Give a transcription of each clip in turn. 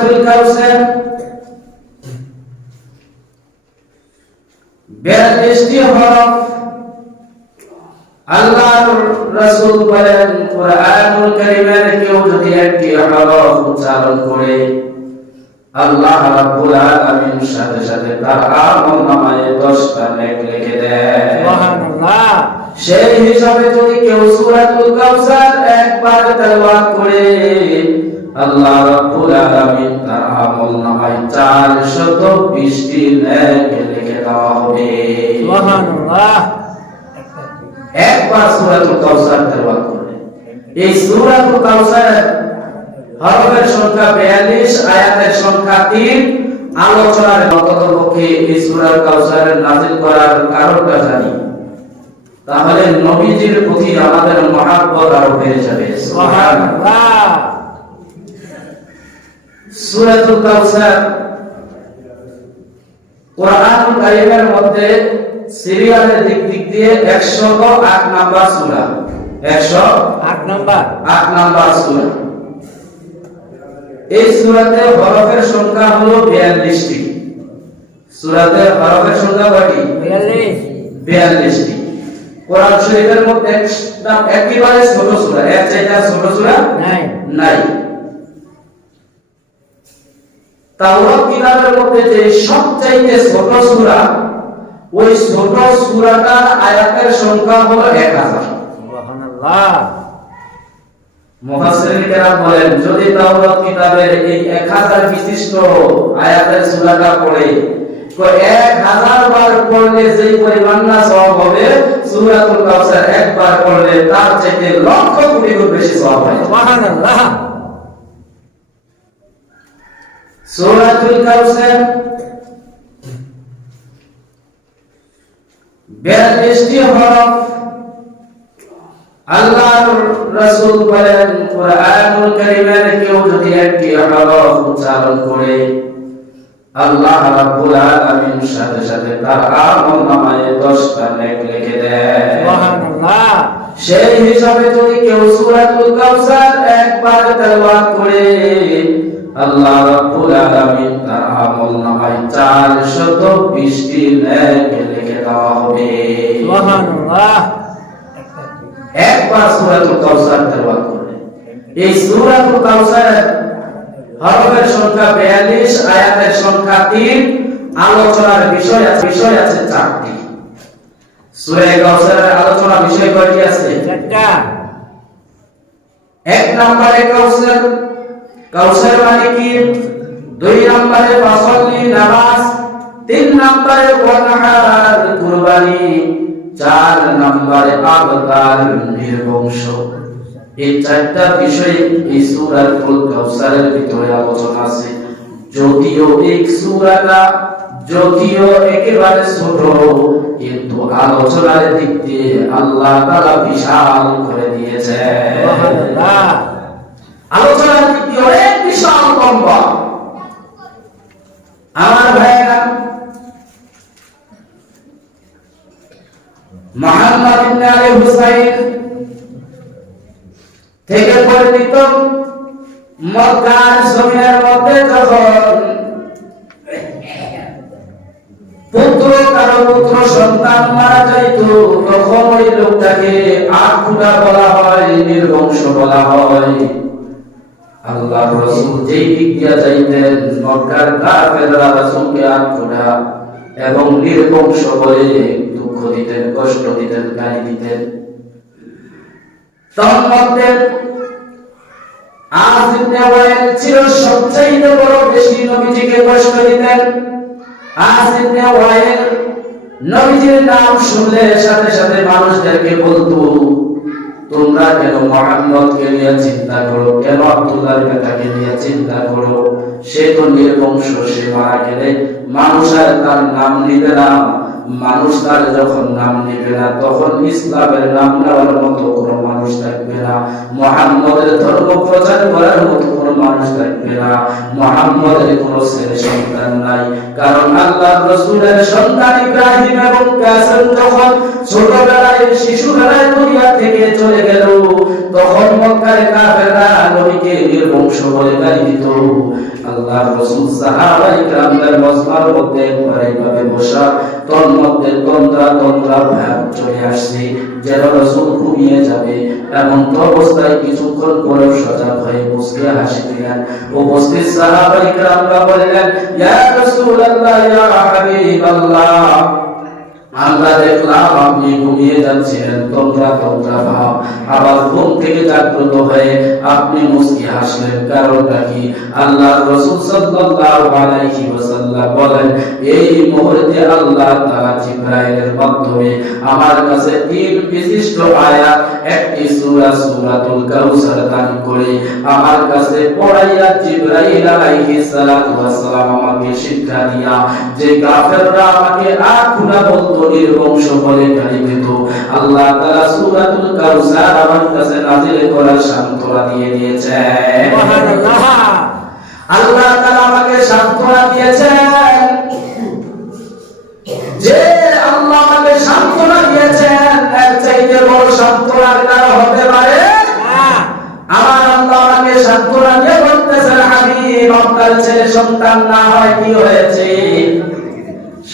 সূরাতুল কাউসার বিয়াল্লিশটি হরফ আল্লাহর রাসূল বলেন কোরআনুল কারীমের কেউ যদি একটি হরফ উচ্চারণ করে আল্লাহ রাব্বুল আলামিন সাথে সাথে তার আমলনামায় 10টা নেক লিখে দেয় সুবহানাল্লাহ। সেই হিসাবে যদি কেউ সূরাতুল কাউসার একবার তেলাওয়াত করে আল্লাহ রাব্বুল আলামিন তার আমলনামায় 420 টি নেক লিখে দেওয়া হবে। সুবহানাল্লাহ। একবার সূরাতুল কাউসার তেলাওয়াত করে এই সূরাতুল কাউসার হরফের সংখ্যা 42 আয়াতের সংখ্যা 3 আলোচনার পক্ষে এই সূরা কাউসারের নাযিল করার কারণটা জানি। তাহলে নবীজির প্রতি আমাদের মহাব্বত আরও বেড়ে যাবে। সুবহানাল্লাহ। সূরাতুল কাউসার। কোরআনুল কারীমের মধ্যে সিরিয়ালের দিক দিক দিয়ে 108 নাম্বার সূরা। 108 আট নাম্বার? নাম্বার সূরা। এই সূরাতে হরফের সংখ্যা হলো 42টি সূরাতে হরফের সংখ্যা কয়টি? বিয়াল্লিশ। 42টি কোরআন শরীফের মধ্যে একেবারে ছোট সূরা এর চাইতে ছোট সূরা নাই। নাই। তাওরাত কিতাবের মধ্যে যে সবচাইতে ছোট সূরা ওই ছোট সূরাটার আয়াতের সংখ্যা হলো 1000 সুবহানাল্লাহ। মুফাসসিরিন বলেন যদি তাওরাত কিতাবের এই 1000 বিশিষ্ট আয়াতের সূরাটা পড়ে তো 1000 বার পড়লে যেই পরিমাণ না সওয়াব হবে সূরাতুল কাউসার একবার পড়লে তার চাইতে লক্ষ কোটি গুণ বেশি সওয়াব হয় সুবহানাল্লাহ। সূরাতুল কাউসার। 42টি হরফ আল্লাহর রাসূল বলেন কোরআনুল কারীমের কেউ যদি একটি হরফ উচ্চারণ করে আল্লাহ রাব্বুল আলামিন সাথে সাথে তার আমলনামায় 10টা নেক লিখে দেয় সুবহানাল্লাহ। সেই হিসাবে যদি কেউ সূরাতুল কাউসার একবার তেলাওয়াত করে আল্লাহ রাব্বুল আলামিন তার আমলনামায় 420 টি নেক লিখে দেওয়া হবে। সুবহানাল্লাহ। একবার সূরাতুল কাউসার তেলাওয়াত করে এই সূরাতুল কাউসার হরফের সংখ্যা 42 আয়াতের সংখ্যা 3 আলোচনার বিষয় আছে বিষয় আছে চারটি। সূরা কাউসারের আলোচনা বিষয় কয়টি আছে? চারটা এক নম্বরে কাউসার কাউসার মানে দুই নম্বরে ফাসলি নামাজ, তিন নম্বরে ওয়ানহার কুরবানি, চার নম্বরে আবতার নির্বংশ এই চারটা বিষয় এই সূরাতুল কাউসারের ভিতরে আলোচনা আছে। যদিও এই সূরাটা, যদিও একেবারে ছোট, কিন্তু আলোচনার দিক দিয়ে আল্লাহ তাআলা বিশাল করে দিয়েছে আলোচনার দিক অনেক বিশাল লম্বা আমার ভাইয়েরা, মোহাম্মদ ইবনে হুসাইন থেকে পরিচিত মক্কার জমিনের মধ্যে যখন পুত্র কারও পুত্র সন্তান মারা যাইত, তখন ওই লোকটাকে আটকুটা বলা হয়, নির্বংশ বলা হয়। আল্লাহ রসুল যেই এবং নির্বংশ বলে দুঃখ দিতেন, কষ্ট দিতেন গালি দিতেন। আজ ছিল বড় বেশি নবীজিকে কষ্ট দিতেন। আজ ইবনে নবীজির নাম শুনলে সাথে সাথে মানুষদেরকে বলতো তোমরা কেন মোহাম্মদকে নিয়ে চিন্তা করো, কেন আব্দুল্লাহ কাকাকে নিয়ে চিন্তা করো? সে তো নির্বংশ, সে মারা গেলে মানুষ তার নাম নিবে না। মানুষ তার যখন নাম নিবে না, তখন ইসলামের নাম নেওয়ার মতো কোনো মানুষ থাকবে না। মোহাম্মদের ধর্ম প্রচার করার মতো কোনো মানুষ থাকবে না। মোহাম্মদের কোনো ছেলে সন্তান নাই। কারণ আল্লাহ রসুলের সন্তান ইব্রাহিম এবং কাসেম যখন ছোটবেলায় শিশুবেলায় দুনিয়া থেকে চলে গেল, তখন মক্কার কাফেররা নবীকে নির্বংশ বলে গালি দিত। আল্লাহর রাসূল সাহাবায়ে কেরামদের মজমার মধ্যে এইভাবে বসা তন্মধ্যে তন্দ্রা তন্দ্রা ভাব চলে আসছে, যেন রাসূল ঘুমিয়ে যাবে। এমন তো অবস্থায় কিছুক্ষণ পরে সজাগ হয়ে বসতে হাসি দিলেন উপস্থিত সাহাবাই কেরামরা বললেন, ইয়া রাসূলুল্লাহ, ইয়া হাবিবাল্লাহ। আমরা দেখলাম আপনি ঘুমিয়ে যাচ্ছিলেন। তোমরা তোমরা ভাব, আবার ঘুম থেকে জাগ্রত হয়ে আপনি মুস্কি হাসলেন। কারণটা কি? আল্লাহ রসুল আলাইহি ওয়াসাল্লাম বলেন, এই মুহূর্তে আল্লাহ তাআলা মাধ্যমে আমার কাছে তিন বিশিষ্ট আয়াত, একটি সূরা, সূরাতুল কাউসার দান করে আমার কাছে পড়াইয়া জিবরাইল আমাকে শিক্ষা দিয়া, যে কাফেররা আমাকে আখুনা বলতো গালি দিত আল্লাহ তাআলা সূরাতুল কাউসার আমার কাছে নাযিল করার দিয়ে সুবহানাল্লাহ। আল্লাহ তাআলা আমাকে দিয়েছেন। যে আল্লাহ আমাকে দিয়েছেন এর চাইতে বড় হতে পারে আমার আল্লাহ আমাকে দিয়ে বলতেছেন হাবিব আপনার ছেলে সন্তান না হয় কি হয়েছে?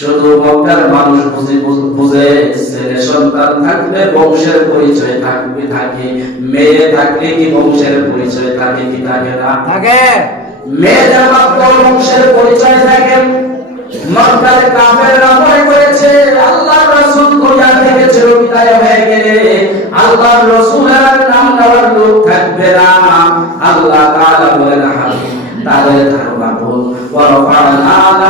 শুধু মক্কার মানুষ বুঝে বুঝে ছেলে সন্তান থাকলে বংশের পরিচয় থাকবে থাকে। মেয়ে থাকলে কি বংশের পরিচয় থাকে কি থাকে না? থাকে। মেয়েদের মাত্র বংশের পরিচয় থাকে মক্কার কাফেররা মনে করেছে আল্লাহর রাসূল দুনিয়া থেকে চিরবিদায় হয়ে গেলে আল্লাহর রাসূলের নাম নেওয়ার লোক থাকবে না। আল্লাহ তাআলা বলেন তাদের ধারণা ভুল। ওয়ারফানা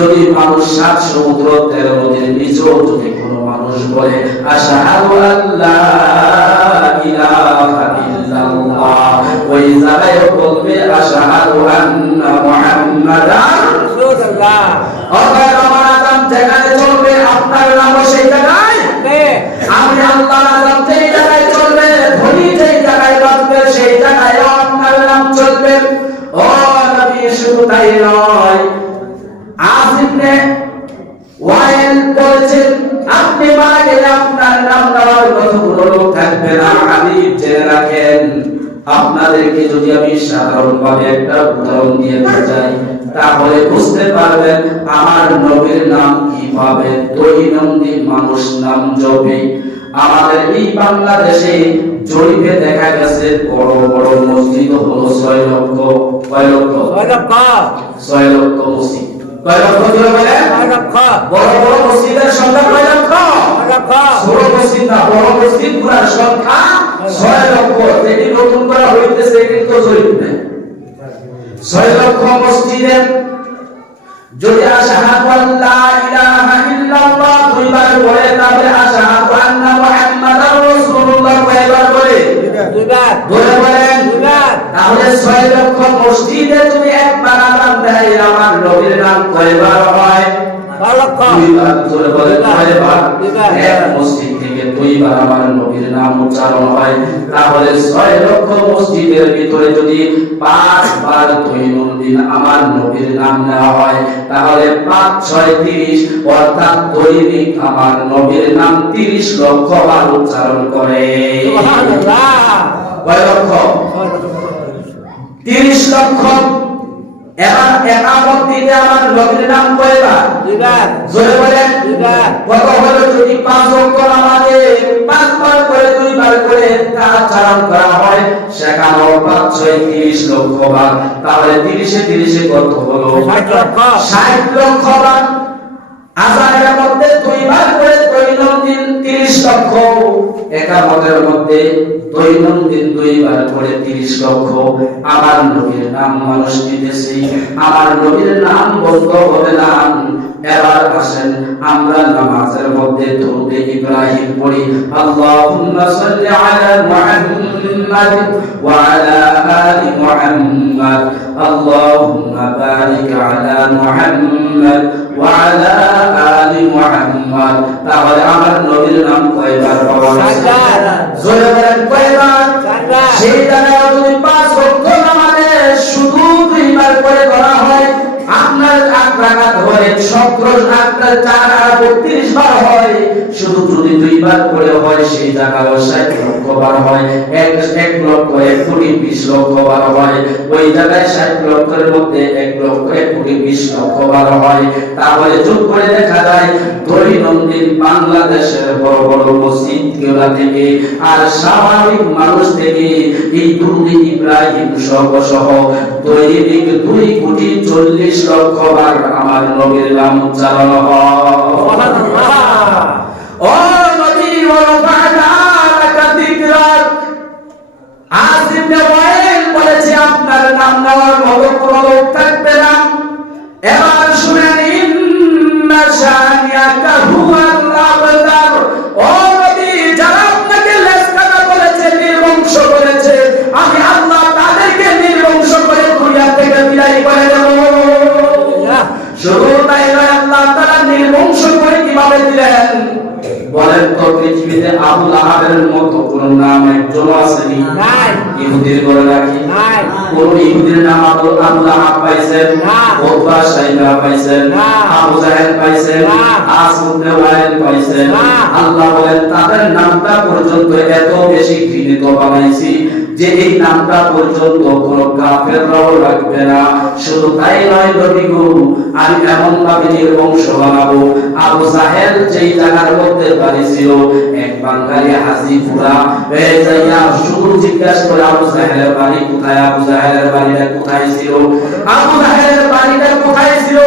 যদি মানুষ সাত সমুদ্র তেরো নদীর নিচেও যদি কোনো মানুষ বলে আশহাদু আল্লাহ ইলাহা ইল্লাল্লাহ ওই জায়গায় বলবে আশহাদু আন্না মুহাম্মাদান রাসূলুল্লাহ অর্থাৎ আমার আজান যেখানে চলবে আপনার নামও সেই জায়গায়। আমি আল্লাহর আপনাদেরকে যদি আমি সাধারণভাবে একটা উদাহরণ দিয়ে যাই তাহলে বুঝতে পারবেন আমার নবীর নাম কীভাবে দৈনন্দিন মানুষ নাম জপে। আমাদের এই বাংলাদেশে জরিপে দেখা গেছে বড় বড় মসজিদ হলো ছয় লক্ষ কয় লক্ষ? ছয় লক্ষ। মসজিদ। কয় লক্ষ বড় বড় মসজিদের সংখ্যা কয় লক্ষ? ছয় মসজিদ না বড় মসজিদগুলার সংখ্যা ছয় লক্ষ যেটি নতুন করা হইতেছে এটি তো জরিপ নেই ছয় লক্ষ মসজিদের যদি আশহাদু আল্লা ইলাহা ইল্লাল্লাহ দুইবার বলে তাহলে আশহাদু আন্না মুহাম্মাদার রাসূলুল্লাহ কয়বার বলে? দুইবার। বলে বলেন দুইবার। তাহলে ছয় লক্ষ মসজিদে যদি একবার দেয় আমার নবীর নাম কয়বার হয়? ছয় লক্ষ। দুইবার বলে কয়বার? দুইবার। এক মসজিদ। দুইবার আমার নবীর নাম উচ্চারণ হয় তাহলে ছয় লক্ষ মসজিদের ভিতরে যদি পাঁচবার দৈনন্দিন আমার নবীর নাম নেওয়া হয় তাহলে পাঁচ ছয় তিরিশ অর্থাৎ দৈনিক আমার নবীর নাম তিরিশ লক্ষ বার উচ্চারণ করে। কয় লক্ষ? তিরিশ লক্ষ এবার একামত দিতে আমার নবীর নাম কয়বার? দুইবার। জোরে বলেন। দুইবার। কত হলো যদি পাঁচ অঙ্ক নামাজে পাঁচবার করে দুইবার করে তা চারণ করা হয় সেখানে পাঁচ ছয় তিরিশ লক্ষ বার। তাহলে তিরিশে তিরিশে কত হলো? ষাট লক্ষ। ষাট লক্ষ বার। মধ্যে দৈনন্দিন দুইবার করে তিরিশ লক্ষ। আমার নবীর নাম মানুষ নিতেছি আমার নবীর নাম বলতে হবে না। এবার আসেন আমরা নামাজের মধ্যে দরুদ ইব্রাহিম পড়ি, আল্লাহুম্মা সাল্লি আলা মুহাম্মাদ ওয়া আলা আলি মুহাম্মাদ। আল্লাহুম্মা বারিক আলা মুহাম্মাদ ওয়া আলা আলি মুহাম্মাদ। তাহলে আমার নবীর নাম কয়বার পাওয়া চারবার। জোরে বলেন কয়বার সেই দ্বারা যদি পাঁচ ওয়াক্ত নামাজে শুধু দুইবার করে করা হয়। আপনার আট রাকাত হলে সতেরো আপনার চার আর বত্রিশ বার হয়। শুধু যদি দুইবার করে হয়, সেই জায়গায় ষাট লক্ষ বার হয়। এক এক লক্ষ এক কোটি বিশ লক্ষ বার হয়। ওই জায়গায় ষাট লক্ষের মধ্যে এক লক্ষ এক কোটি বিশ লক্ষ বার হয়। তাহলে যোগ করে দেখা যায়, দৈনন্দিন বাংলাদেশের বড় বড় মসজিদগুলা থেকে আর স্বাভাবিক মানুষ থেকে এই দুরুদ ইব্রাহিম সহ সহ দৈনিক দুই কোটি চল্লিশ লক্ষ বার আমার নবীর নাম উচ্চারণ হয়। ও নবী ও রফানা লাকা যিকরাক আসিফ নেওয়াইল বলেছে আপনার নাম নেওয়ার মতো কোনো লোক থাকবে না। এবার শুনেন ইন্না শানিয়াকা হুয়াল আবতার। ও নবী যারা আপনাকে লেস কাটা বলেছে নির্বংশ করেছে আমি আল্লাহ তাদেরকে নির্বংশ করে দুনিয়া থেকে বিদায় করে দেব। শুধু তাই আল্লাহ তারা নির্বংশ করে কীভাবে দিলেন? বলেন তো পৃথিবীতে আবুল আহাবের মতো কোন নাম একজন আসেনি নাই। ইহুদির বলে রাখি নাই। কোন ইহুদির নাম আবুল আবুল আহাব পাইছেন না। ওতবা সাইবা পাইছেন না। আবু জাহেল পাইছেন না। আসুদ ওয়াইল পাইছেন না। আল্লাহ বলেন তাদের নামটা পর্যন্ত এত বেশি ঘৃণিত বানাইছি যে এই নামটা পর্যন্ত কোন কাফেররাও রাখবে না। শুধু তাই নয় নবী গো আমি এমন ভাবে নির্বংশ বানাবো, আবু জাহেল যেই জায়গার মধ্যে বাড়ি ছিল, এক বাঙালি হাজিপুরা এই যাইয়া শুধু জিজ্ঞাসা করে, আবু জাহেলের বাড়ি কোথায়? আবু জাহেলের বাড়িটা কোথায় ছিল? আবু জাহেলের বাড়িটা কোথায় ছিল?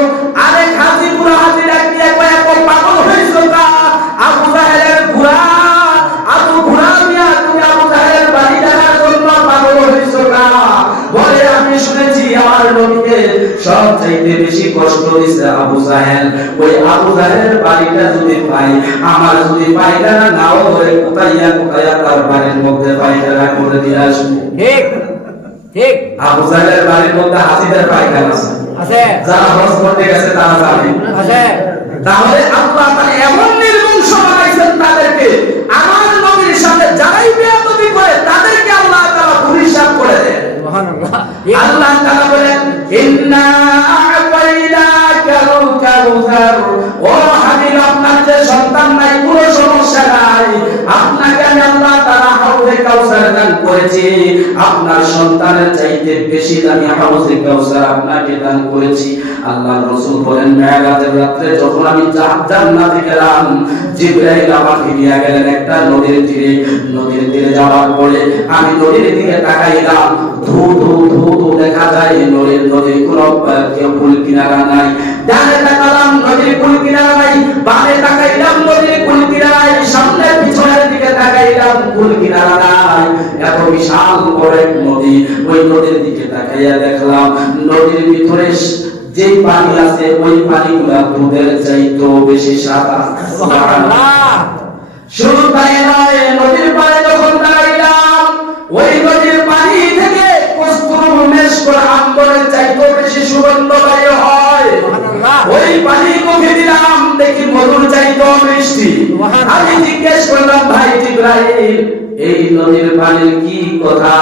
নবীকে সবচাইতে বেশি কষ্ট দিছে আবু জাহেল। ওই আবু জাহেলের বাড়িটা যদি পাই আমার যদি পায়খানা নাও ধরে কোথাইয়া কোথাইয়া তার বাড়ির মধ্যে পায়খানা করে দিয়ে আসব। ঠিক ঠিক। আবু জাহেলের বাড়ির মধ্যে হাসিদের পায়খানা আছে। আছে। যারা হজ করতে গেছে তারা জানে। আছে। তাহলে আল্লাহ তাআলা এমন দান করেছি, আপনার সন্তানের চাইতে বেশি দামি হাউজে কাউসার আপনাকে দান করেছি। আল্লাহর রাসূল বলেন মেরাজের রাতে যখন আমি জান্নাতে গেলাম, জিবরাইল আমাকে নিয়ে গেলেন একটা নদীর তীরে। নদীর তীরে যাওয়ার পরে আমি নদীর দিকে তাকাইলাম। ধু ধু ধু ধু দেখা যায় নদীর নদীর কোনো কুল কিনারা নাই। ডানে তাকালাম, নদীর কুল কিনারা নাই। বামে তাকাইলাম, নদীর কুল কিনারা নাই। সামনে দিকে তাকাইলাম কুল কিনারা নাই এত বিশাল বড় এক নদী। ওই নদীর দিকে তাকাইয়া দেখলাম নদীর ভিতরে যে পানি আছে ওই পানিগুলা দুধের চাইতো বেশি সাদা শুধু তাই নয় নদীর পাড়ে যখন দাঁড়াইলাম ওই নদীর পানি থেকে কস্তুর আম্বরের চাইতো বেশি সুগন্ধ দেখি মধুর চাইতো মিষ্টি। আমি জিজ্ঞেস করলাম ভাই ইব্রাহিম এই নদীর পানির কি কথা?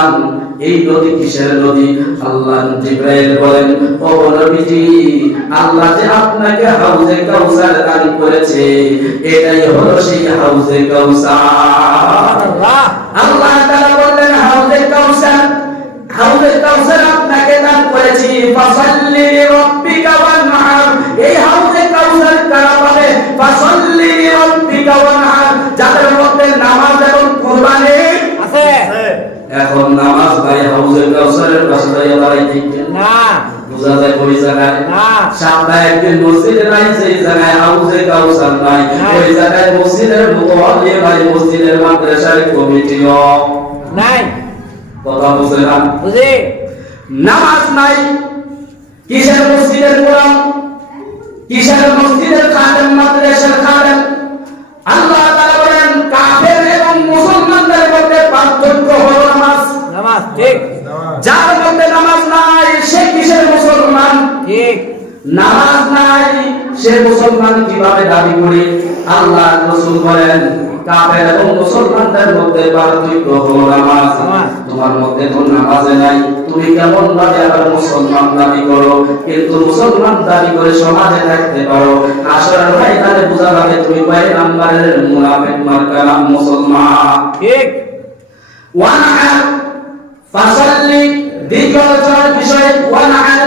এই নদী কিসের নদী? আল্লাহ জিব্রাইল বলেন ও নবীজি আল্লাহ যে আপনাকে হাউজে কাউসার দান করেছে এটাই হলো সেই হাউজে কাউসার। আল্লাহ। তাআলা বললেন হাউজে কাউসার হাউজে কাউসার আপনাকে দান করেছি। ফাসাল্লি রাব্বিকা ওই জায়গায়। না সপ্তাহে একদিন মসজিদে নাই সেই জায়গায় হাউসে কাউসার নাই। ওই জায়গায় মসজিদের মুতওয়াল্লি নাই মসজিদের মাদ্রাসার কমিটিও। নাই। কথা বুঝে না? বুঝি নামাজ নাই। কিসের মসজিদের কোরআন? কিসের মসজিদের খাদেম মাদ্রাসার খাদেম? আল্লাহ তাআলা বলেন কাফের এবং মুসলমানদের মধ্যে পার্থক্য হলো নামাজ। নামাজ ঠিক। যার মধ্যে নামাজ নামাজ নাই সে মুসলমান কীভাবে দাবি করে? আল্লাহ রাসূল বলেন কাফের এবং মুসলমানদের মধ্যে পার্থক্য হলো নামাজ। তোমার মধ্যে তো নামাজে নাই তুমি কেমন ভাবে আবার মুসলমান দাবি করো? কিন্তু মুসলমান দাবি করে সমাজে থাকতে পারো। আসলে ভাই তাহলে বোঝা যাবে তুমি কয় নাম্বারের মুনাফিক মার্কা মুসলমান। ঠিক। ওয়ানহার ফাসাল্লি দ্বিতীয় বিষয় ওয়ানহার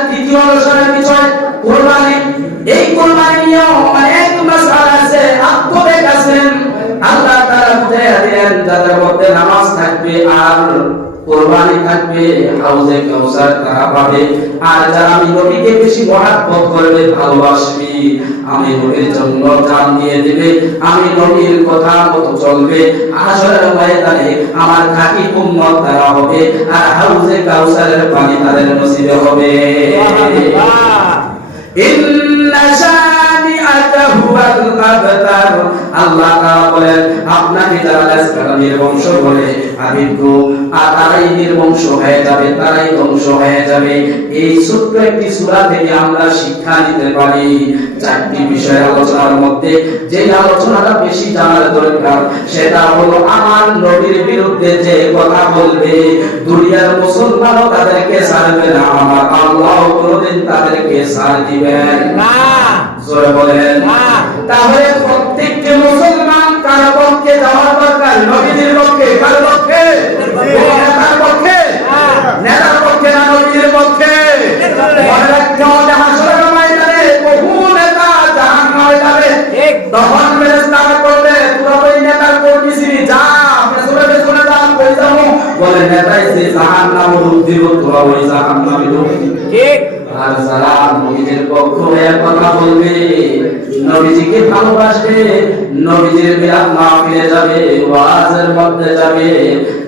আর কোরবানি থাকবে হাউজে কাউসার তারা পাবে। আর যারা আমি নবীকে বেশি মহাব্বত করবে ভালোবাসবি আমি নবীর জন্য জান দিয়ে দিবে আমি নবীর কথা মতো চলবে। আসরের ময়দানে আমার খাঁটি উম্মত তারা হবে আর হাউজে কাউসারের পানি তাদের নসিবে হবে। শিক্ষা নিতে পারি চারটি বিষয় আলোচনার মধ্যে যে আলোচনাটা বেশি জানার দরকার সেটা হলো আমার নবীর বিরুদ্ধে যে কথা বলবে দুনিয়ার মুসলমানও তাদেরকে ছাড়বে না আমার আল্লাহ কোনোদিন তাদেরকে ছাড় দিবেন। না জোরে বলেন। তাহলে প্রত্যেককে মুসলমান কার পক্ষে যাওয়ার দরকার নবীদের পক্ষে কার যাবে ওয়াজের মধ্যে যাবে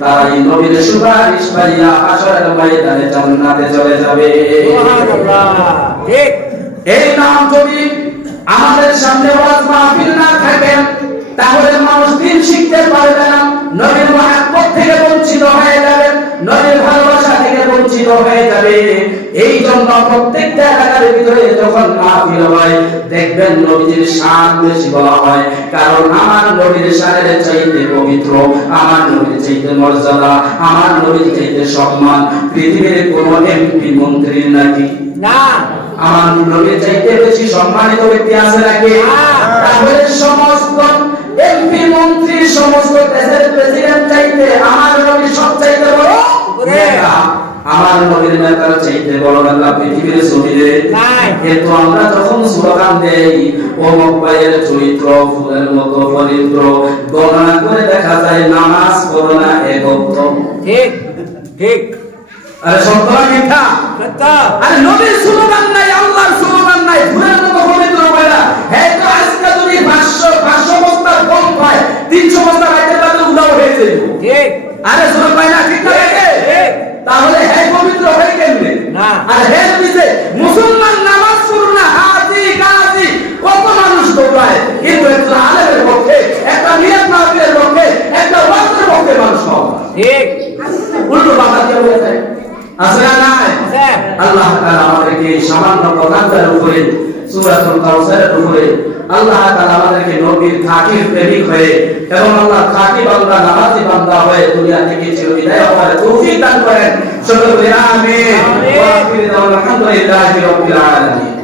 তারাই নবীর সুপারিশ পাইয়া আসরের ময়দানে জান্নাতে চলে যাবে। এই নাম যদি আমাদের সামনে ওয়াজ মাহফিল না থাকে তাহলে মানুষ দিন শিখতে পারবে না। নবীর এই জন্য প্রত্যেকটা এলাকার ভিতরে যখন মাহফিল হয় দেখবেন নবীজির শান বেশি বলা হয়। কারণ আমার নবীর শানের চাইতে পবিত্র আমার নবীর চাইতে মর্যাদা আমার নবীর চাইতে সম্মান। পৃথিবীর কোন এমপি মন্ত্রীর নাকি? না। আমার নবীর চাইতে বেশি সম্মানিত ব্যক্তি আছে নাকি? তাহলে সমস্ত এমপি মন্ত্রী সমস্ত দেশের প্রেসিডেন্ট চাইতে আমার নবী সব চাইতে বড়। আমার নবীর নেতার চাইতে বড় নেতা পৃথিবীর জমিনে নাই। কিন্তু আমরা যখন স্লোগান দেই ও মক্কায়ের চরিত্র ফুলের মতো পবিত্র গণনা করে দেখা যায় নামাজ পড়ো না একত্র ঠিক ঠিক। আরে সত্য না মিথ্যা? আরে নবীর সুলতান নাই আল্লাহর সুলতান নাই ফুলের মতো পবিত্র বয়রা হ্যাঁ তো আজকে যদি 500 500 বস্তা কম পায় 300 বস্তা রাখতে পারলে উদাও হয়ে যাবে ঠিক। আরে সুলতান ভাই না ঠিক না। তাহলে হ্যাঁ পবিত্র হয়ে কেমনে না। আর হ্যাঁ দিছে মুসলমান নামাজ পড়ো না হাজি গাজি কত মানুষ দৌড়ায় কিন্তু একজন আলেমের পক্ষে একটা নিয়ত মাহফিলের পক্ষে একটা ওয়াজের পক্ষে মানুষ হবে না। ঠিক উল্টো বাধা দিয়ে বলে যায় আছে না নাই আছে। আল্লাহ তাআলা আমাদেরকে এই সামান্য কথার উপরে সূরাতুল কাউসারের উপরে আল্লাহ তাআলা আমাদেরকে নবীর খাঁটি প্রেমিক হয়ে এবং আল্লাহ খাঁটি বান্দা নামাজি বান্দা হয়ে দুনিয়া থেকে চির বিদায় হওয়ার তৌফিক দান করেন। সকলে আমিন। ওয়া আখিরু দাওয়ানা আলহামদুলিল্লাহি রাব্বিল আলামিন।